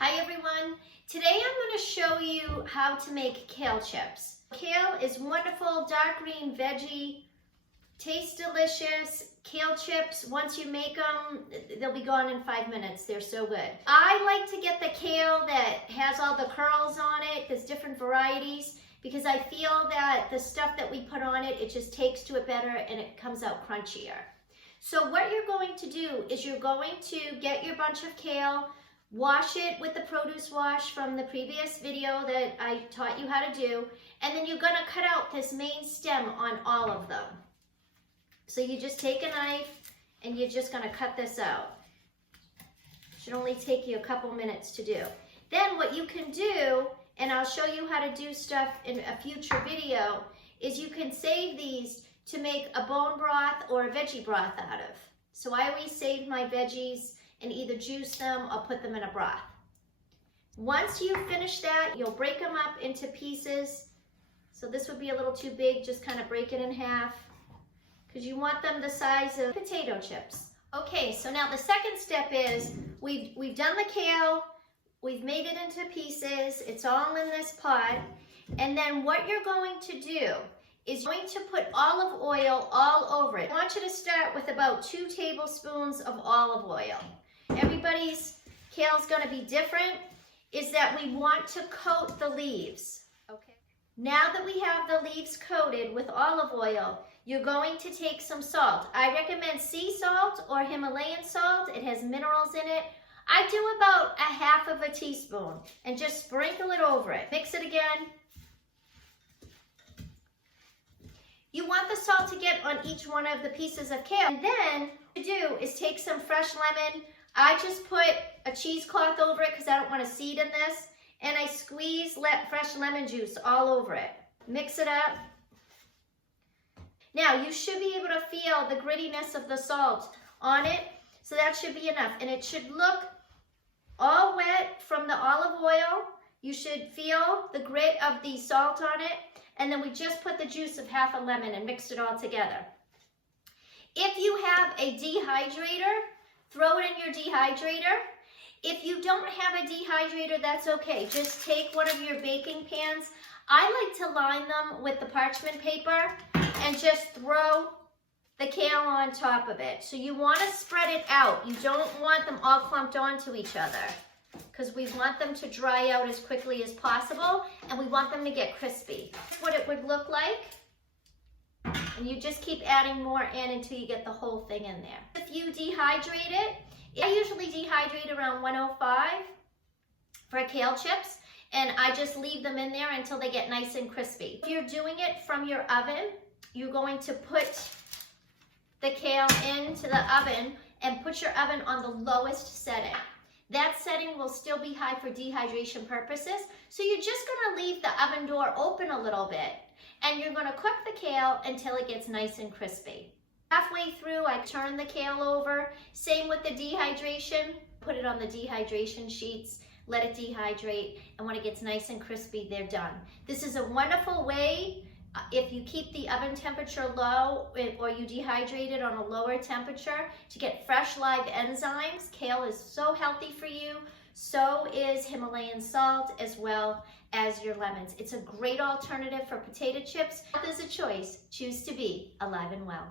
Hi everyone. Today I'm going to show you how to make kale chips. Kale is wonderful, dark green veggie, tastes delicious. Kale chips, once you make them, they'll be gone in 5 minutes. They're so good. I like to get the kale that has all the curls on it. There's different varieties because I feel that the stuff that we put on it, it just takes to it better and it comes out crunchier. So what you're going to do is you're going to get your bunch of kale, wash it with the produce wash from the previous video that I taught you how to do, and then you're going to cut out this main stem on all of them. So you just take a knife and you're just going to cut this out. It should only take you a couple minutes to do. Then what you can do, and I'll show you how to do stuff in a future video, is you can save these to make a bone broth or a veggie broth out of. So I always save my veggies and either juice them or put them in a broth. Once you finish that, you'll break them up into pieces. So this would be a little too big, just kind of break it in half because you want them the size of potato chips. Okay, so now the second step is we've done the kale, we've made it into pieces, it's all in this pot, and then what you're going to do is going to put olive oil all over it. I want you to start with about 2 tablespoons of olive oil. Everybody's kale's going to be different, is that we want to coat the leaves. Okay. Now that we have the leaves coated with olive oil, you're going to take some salt. I recommend sea salt or Himalayan salt. It has minerals in it. I do about 1/2 teaspoon and just sprinkle it over it. Mix it again. You want the salt to get on each one of the pieces of kale. And then what you do is take some fresh lemon. I just put a cheesecloth over it because I don't want a seed in this. And I squeeze fresh lemon juice all over it. Mix it up. Now you should be able to feel the grittiness of the salt on it. So that should be enough. And it should look all wet from the olive oil. You should feel the grit of the salt on it. And then we just put the juice of 1/2 lemon and mixed it all together. If you have a dehydrator, throw it in your dehydrator. If you don't have a dehydrator, that's okay. Just take one of your baking pans. I like to line them with the parchment paper and just throw the kale on top of it. So you want to spread it out. You don't want them all clumped onto each other because we want them to dry out as quickly as possible and we want them to get crispy. That's what it would look like. And you just keep adding more in until you get the whole thing in there. If you dehydrate it, I usually dehydrate around 105 for kale chips, and I just leave them in there until they get nice and crispy. If you're doing it from your oven, you're going to put the kale into the oven and put your oven on the lowest setting. That setting will still be high for dehydration purposes, so you're just going to leave the oven door open a little bit, and you're going to cook the kale until it gets nice and crispy. Halfway through, I turn the kale over. Same with the dehydration. Put it on the dehydration sheets, let it dehydrate, and when it gets nice and crispy, they're done. This is a wonderful way. If you keep the oven temperature low or you dehydrate it on a lower temperature to get fresh live enzymes. Kale is so healthy for you. So is Himalayan salt as well as your lemons. It's a great alternative for potato chips. There's a choice. Choose to be alive and well.